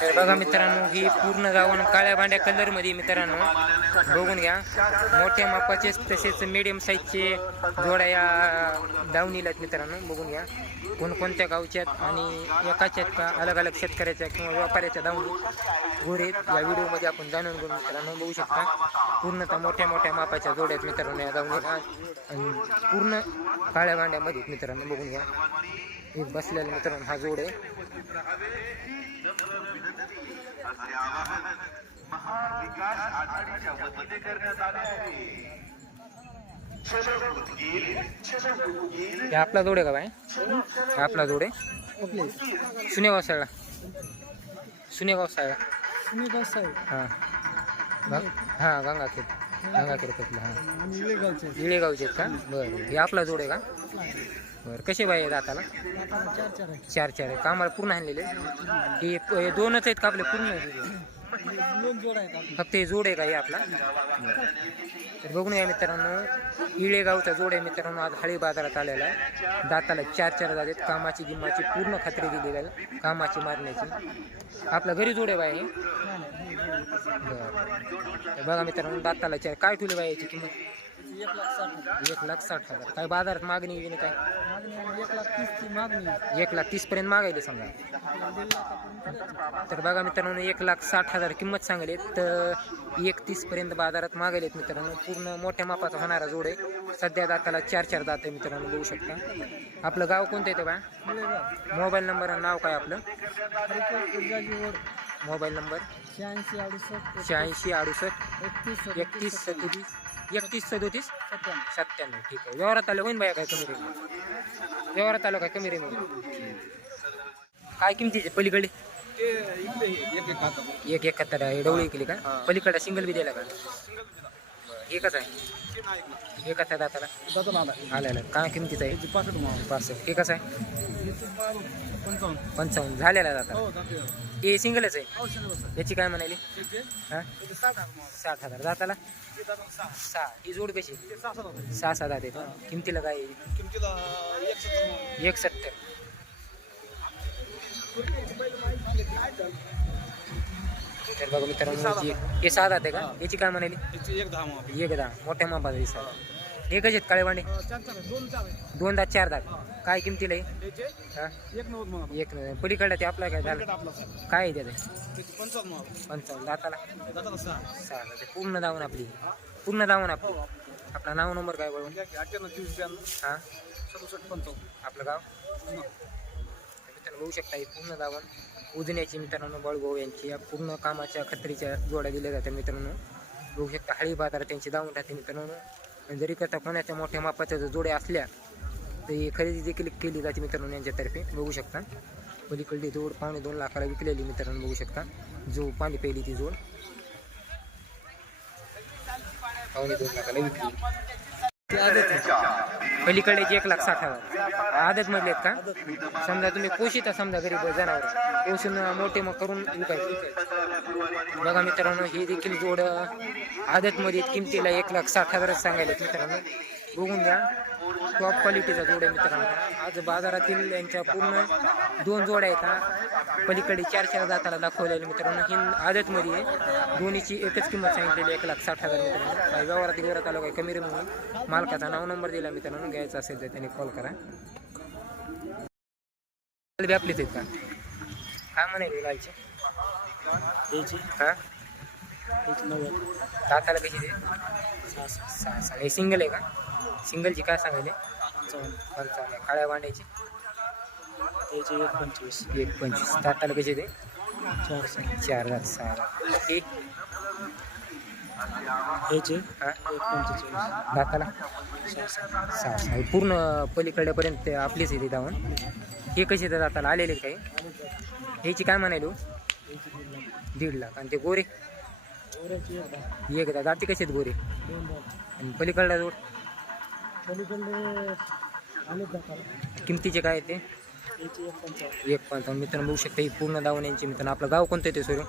तर बघा मित्रांनो ही पूर्ण गावन काळ्या भांड्या कलरमध्ये मित्रांनो. बघून घ्या. मोठ्या मापाचे तसेच मिडियम साईजचे जोड्या या दावणीला आहेत मित्रांनो. बघून घ्या. कोणकोणत्या गावच्या आणि एकाच्या आहेत का? अलग अलग शेतकऱ्याच्या किंवा व्यापाऱ्याच्या दावणी गोरे आहेत. या व्हिडिओमध्ये आपण जाणून घेऊ मित्रांनो बघू शकता. पूर्णतः मोठ्या मोठ्या मापाच्या जोड्या आहेत मित्रांनो या दावणीला. आणि पूर्ण काळ्या भांड्यामध्ये मित्रांनो. बघून घ्या. एक बसलेला मित्रांनो हा जोड आहे. हे आपला जोड आहे का बाय हे आपला जोड आहे. सुनेगाव साळा सुनेगाव साळा सुनीता साहेब हां. हां गंगाखेड. गंगाखेड हां. आणि इलेगावचे इळेगावचे आहेत का? बरं. हे आपला जोड आहे का? बरं कसे बाई आहेत दाताला चार चार आहे चार चार कामाला पूर्ण आणलेले हे प- हे दोनच आहेत का आपले पूर्ण? दोन जोड आहेत आपले फक्त हे जोड आहे का हे आपला? तर बघून या मित्रांनो इळेगावचा जोड आहे मित्रांनो आज हळी बाजारात आलेला आहे. दाताला चार चार दात आहेत. कामाची गिमाची पूर्ण खात्री दिली जाईल कामाची मारण्याची. आपला घरी जोड आहे बाई हे? बरं. तर बघा मित्रांनो दाताला चार. काय ठेवली बाई याची किंमत? एक लाख साठ हजार. एक लाख साठ हजार काय बाजारात मागणी बिगणी काय? मागणी आहे एक लाख तीसची मागणी आहे. एक लाख तीस पर्यंत मागायले समजा. आपल्याला दीड लाखापर्यंत करायचं. तर बघा मित्रांनो एक लाख साठ हजार किंमत सांगली तर एक तीस पर्यंत बाजारात मागेलेत मित्रांनो. पूर्ण मोठ्या मापाचा होणारा जोड आहे. सध्या दाताला चार चार दात आहे मित्रांनो बघू शकता. आपलं गाव कोणतं येतं बा. मोबाईल नंबर आणि नाव काय आपलं? Harikesh mobile number? शहाऐंशी अडुसष्ट शहाऐंशी अडुसष्ट. एकतीस एकतीस सदोतीस. एकतीस सदोतीस सत्त्याण्णव. सत्त्याण्णव ठीक आहे. व्यवहारात आलं. होईन बाया काय कमी रेंज व्यवहारात आलं काय कमी रेंज काय किमतीचे पलीकडे? एक एकाहत्तर आहे डवळी केली का? पलीकडे सिंगल बी दिला का? एकच आहे. एकाच दाताला. दादा आलेला काय किमतीचा आहे? त्याची पासष्ट एकच आहे? पंचावन्न. पंचावन्न झालेला आहे दाता हो सिंगलच आहे? याची काय म्हणाली? सात हजार. दाताला? सहा. ही जोड कशी सहा सात हजार सहा दात किमतीला काय येईल एक सत्तर तर बघा मित्रांनो हे सहा आहे का? याची काय म्हणाली? एक दहा माव एक दहा मोठ्या मापाचा दिसा एकच आहेत काळे वांडे चार चार आहे, दोन दात चार दात. काय किमतीला आहे? हा? एक. पलीकडला ते आपला काय झालं? काय आहे त्याचं? पंचावन्न दाताला? सहा. सहा. पूर्ण दावून आपली. पूर्ण दावून आपली. आपला. नाव नंबर काय बघून हा? आपलं गाव? तर मित्रांनो बघू शकता ही पूर्ण दावण उजण्याची मित्रांनो बळगोव यांची. या पूर्ण कामाच्या खत्रीच्या जोड्या दिल्या जातात मित्रांनो. बघू शकता हळी बाजार त्यांची जाऊन राहते मित्रांनो. आणि जरी करता कोणाच्या मोठ्या मापाच्या जर जोड्या असल्या तर ही खरेदी देखील केली जाते मित्रांनो यांच्यातर्फे. बघू शकता. पलीकडली जोड पावणे दोन लाखाला विकलेली मित्रांनो बघू शकता. जो पाणी पहिली ती जोड. पावणे दोन लाखाला विकली. ती आदत आहे. पलीकडे एक लाख साठ हजार. आदत मधले आहेत का? समजा तुम्ही पोषिता समजा गरीब जनावर. पोषून मोठे मग करून विकायचे. बघा मित्रांनो ही देखील जोड आदत मध्ये किमतीला एक लाख साठ हजारच सांगायला मित्रांनो. बघून घ्या. टॉप क्वालिटीचा जोड आहे मित्रांनो. आज बाजारातील यांच्या पूर्ण दोन जोड्या आहेत पलीकडे चार चार जाताला दाखवलेले मित्रांनो. ही आदतमध्ये आहे. दोन्हीची एकच किंमत सांगितलेली एक लाख साठ हजार मित्रांनो काही व्यवहारात व्यवहारात आलो काही कमी म्हणून. मालकाचा नाव नंबर दिला मित्रांनो. घ्यायचा असेल तर त्याने कॉल करा. बी आपलीच आहेत का? काय म्हणाले लालचे? हा? दाताला कशी ते सहा सहा. हे सिंगल आहे का? सिंगलची काय पंचावन्न काळ्या वांड्याची? एक पंचवीस. एक पंचवीस. दाताला कशी ते? चार सहा. चार हजार सहा एक? ह्याचे हा? एक पंचेचाळीस. दाताला? सहा सहा. सहा सहा. हे पूर्ण पलीकडल्यापर्यंत ते आपलीच आहे ते धावून हे कसे ते दाताला? आलेले आहेत काही? ह्याची काय म्हणायलो? त्याची दीड लाख. दीड लाख. आणि ते गोरे? ओऱ्याची एक दहा एक दाते कसे आहेत गोरे? दोन दहा आणि पलीकडला जोड? पलीकडले आले किमतीचे काय आहे ते? याची एक पंचावन्न मित्रांनो बघू शकता ही पूर्ण दावण यांची मित्रांनो आपलं गाव कोणतं आहे ते सोडून?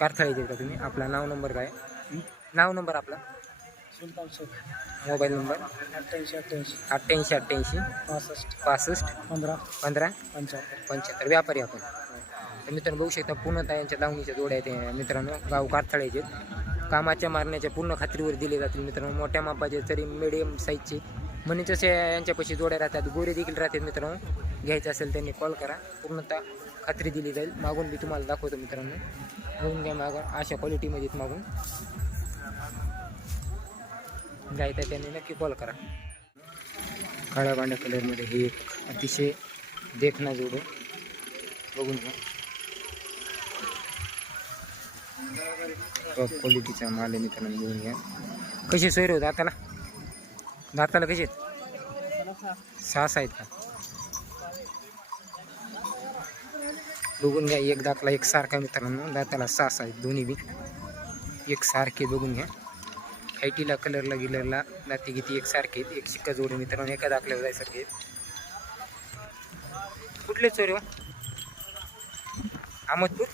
कारथळी का तुम्ही? आपला नाव नंबर काय? नाव नंबर आपला? सुलतान शेख. Mobile number? अठ्ठ्याऐंशी अठ्ठ्याऐंशी. अठ्ठ्याऐंशी अठ्ठ्याऐंशी. पासष्ट. पासष्ट. पंधरा. पंधरा. पंच्याहत्तर. पंच्याहत्तर. व्यापारी आपण. तर मित्रांनो बघू शकता पूर्णतः यांच्या लावणीच्या जोड्या आहेत मित्रांनो गाव कारथाळ्याचे कामाच्या मारण्याच्या पूर्ण खात्रीवर दिले जातील मित्रांनो. मोठ्या मापाचे तरी मिडियम साईजचे म्हणजे तसे यांच्यापाशी जोड्या राहतात. गोरे देखील राहतात मित्रांनो. घ्यायचं असेल त्यांनी कॉल करा. पूर्णतः खात्री दिली जाईल. मागून मी तुम्हाला दाखवतो मित्रांनो. बघून घ्या मागं अशा क्वालिटीमध्येच मागून. घ्यायचा त्यांनी नक्की कॉल करा. काळ्या पांढऱ्या कलरमध्ये हे एक अतिशय देखणा जोडो. बघून घ्या. टॉप क्वालिटीचा माल आहे मित्रांनो घेऊन घ्या. कसे सोयरे हो दाताला दाताला कसे आहेत? सहा आहेत का? बघून घ्या एक दाताला एक सारखा मित्रांनो. दाताला सहा आहेत दोन्ही बी. एक सारखे बघून घ्या. हायटीला कलरला गिलरला दाती किती एक सारखे आहेत. एक शिक्का जोडे मित्रांनो एका दाखल्यावर जायसारखे आहेत. कुठले चोरी वा अहमदपूर?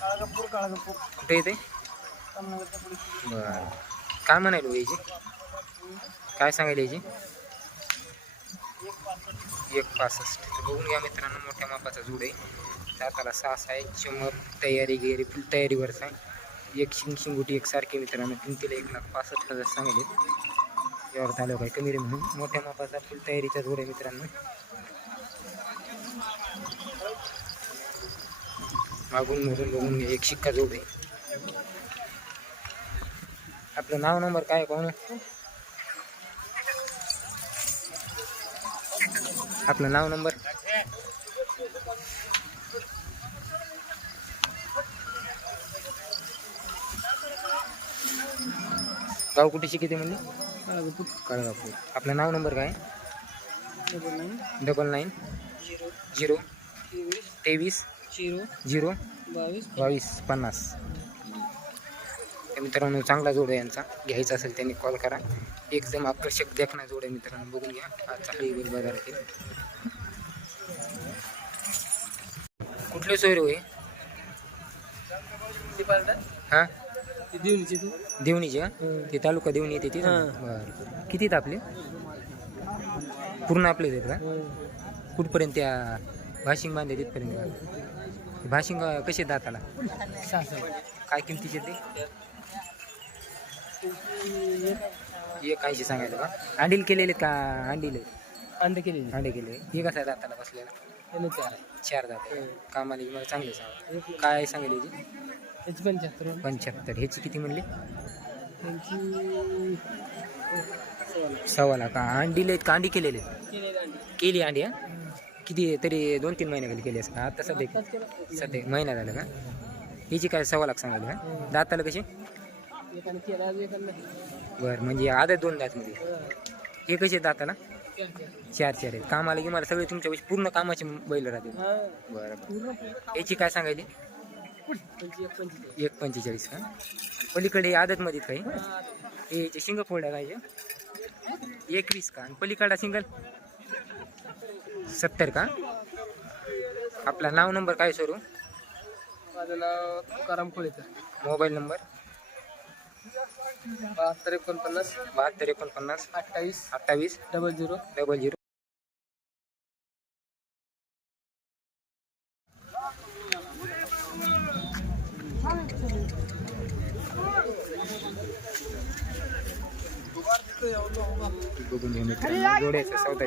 काळागपूर काळागपूर. कुठे येते बरं. काय म्हणायला हो याची? काय सांगायला याची? एक पासष्ट. बघून घ्या मित्रांनो मोठ्या मापाचा जूड. आहे दाताला सास आहे चमक तयारी गेरी फुल तयारीवरच आहे एक शिंग शिंगुटी एक मित्रांनो किमतीला एक लाख पासष्ट हजार सांगले यावर झालं काय कमी रे म्हणून. मोठ्या मापाचा फुल तयारीचा जोड आहे मित्रांनो. मागून मधून बघून एक शिक्का जोड आहे. आपलं नाव नंबर काय कोण आपलं नाव नंबर? गाव कुठे शिकिते म्हणले? काळागपूर कळगापूर आपलं नाव नंबर काय? Double nine. Double nine. Zero. Zero. तेवीस. तेवीस. झिरो. झिरो. बावीस. बावीस. पन्नास. तर मित्रांनो चांगला जोड आहे यांचा. घ्यायचा असेल त्यांनी कॉल करा. एकदम आकर्षक देखना जोड आहे मित्रांनो. बघून घ्या. आज चांगली बिल बाजारातील कुठले सोयरे ते पालटा हां? देऊनची तू? देवणीचे का? ते तालुका देवणी येते तिथे. हां. बरं. किती आहेत आपले? पूर्ण आपले आहेत का? कुठपर्यंत त्या भाशिंग बांधले तिथपर्यंत? का? भाशिंग कसे दाताला? सहा सहा काय किमतीचे ते? एक ऐंशी सांगायला का? अंडील केलेले का? अंडील अंडे केलेली अंडे केले हे कसं आहे दाताला बसलेला? त्याने चार चार दात आहे. कामाला मला चांगले सांगा. काय सांगेल याची पंच्याहत्तर. पंच्याहत्तर. ह्याची किती म्हणले? त्यांची सव्वा लाख. आहेत का अंडी केलेले अंडी. केली अंडी हा? किती तरी दोन तीन महिन्याखाली केली असं का? आता सध्या सध्या. महिना झाला का? हिची काय सव्वा लाख सांगायला का? दाताला कशी? बरं म्हणजे आधा दोन दातमध्ये. हे. कसे आहेत दाताला? चार चार. आहेत. कामाला की मला सगळे तुमच्या पूर्ण कामाचे बैल राहतील. हा. बरं याची काय सांगायली? त्यांची एक पंचेचाळीस का? पलीकडे आदतमध्ये काही? हा, हे याचे शिंग फोड्या काय एकवीस का? आणि पलीकडा सिंगल? सत्तर का? आपला नाव नंबर काय सरू? माझं नाव तुकाराम कोळेकर मोबाईल नंबर? बहात्तर एकोणपन्नास. बहात्तर एकोणपन्नास. अठ्ठावीस. अठ्ठावीस. Double zero. Double zero. शोधून घेऊन मित्रांनो जोड्याचा सौदा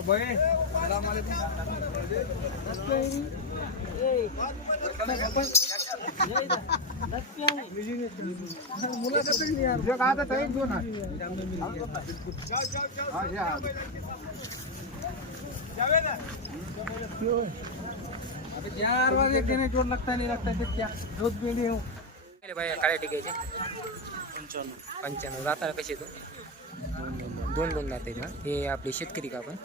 ભાઈ સલામ આલેકુમ ચાર વાગે તેને ચોર લગતા નહીં લગતા છે. ત્યાં રોજ પીડી હું ભાઈ કાળે ટીકે છે પંચાણું પંચાણું રાતા કશી તું दोन दोन दात आहेत ना. हे आपले शेतकरी का आपण?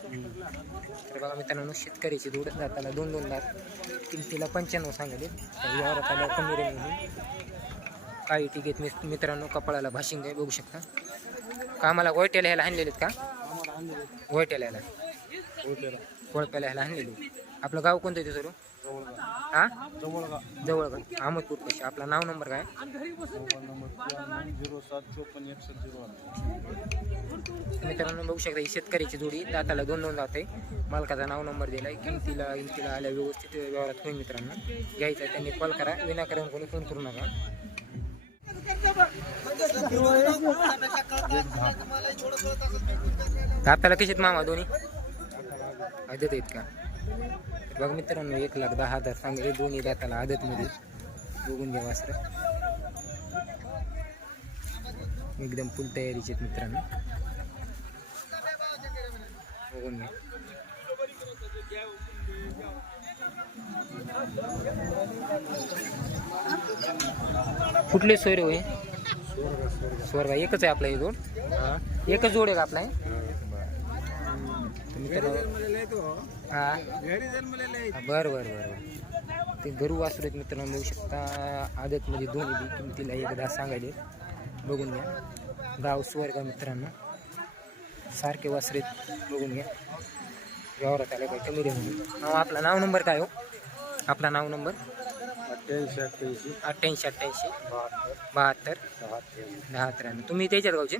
तर बघा मित्रांनो शेतकऱ्याची दूध दाताला दोन दोन दात. किमतीला पंच्याण्णव सांगले. तर यावर आल्यावर कमी रेंज होईल काळी टिकेत मिस- मित्रांनो कपाळाला भाशिंग आहे बघू शकता. का आम्हाला गोयट्याला ह्याला आणलेले आहेत का गोयट्याला ह्याला. कोळप्याला ह्याला आणलेले आपलं गाव कोणतं आहे ते सरू? हा? जवळ का अहमदपूर पैसे आपला नाव नंबर काय? झिरो सात चोपन्न एकसष्ट झिरो आठ मित्रांनो बघू शकता ही शेतकऱ्याची जोडी. दाताला दोन दोन दात आहे मालकाचा नाव नंबर दिला आहे किमतीला किमतीला आल्या व्यवस्थित व्यवहारात होईल मित्रांनो. घ्यायचा त्यांनी कॉल करा. विनाकारण कोणी फोन करू नका. दाताला कशीत मामा दोन्ही? आदत आहेत का? बघ मित्रांनो एक लाख दहा हजार सांगले दोन्ही दाताला आदतमध्ये बघून घ्या वासर. एकदम फुल तयारीचे आहेत मित्रांनो. बघून घ्या. कुठले सोयरे होय स्वर्ग एकच आहे आपला हे जोड. एकच जोड आहे का आपला हे? मित्रांनो हा. हा, बरं बरं बरं बरं. ते गरू वासरू मित्रांनो बघू शकता आदतमध्ये दोन्ही बी किमतीला एकदा सांगायचे बघून घ्या. गाव स्वर्ग मित्रांनो. सारखे वासरे आहेत, बघून घ्या. व्यवहारात आले काय कमी रेंज आपला नाव नंबर काय हो? आपला नाव नंबर? अठ्ठ्याऐंशी अठ्ठ्याऐंशी. अठ्ठ्याऐंशी अठ्ठ्याऐंशी. बहात्तर. बहात्तर. दहा त्र्याण्णव तुम्ही त्याच्यात गावचे?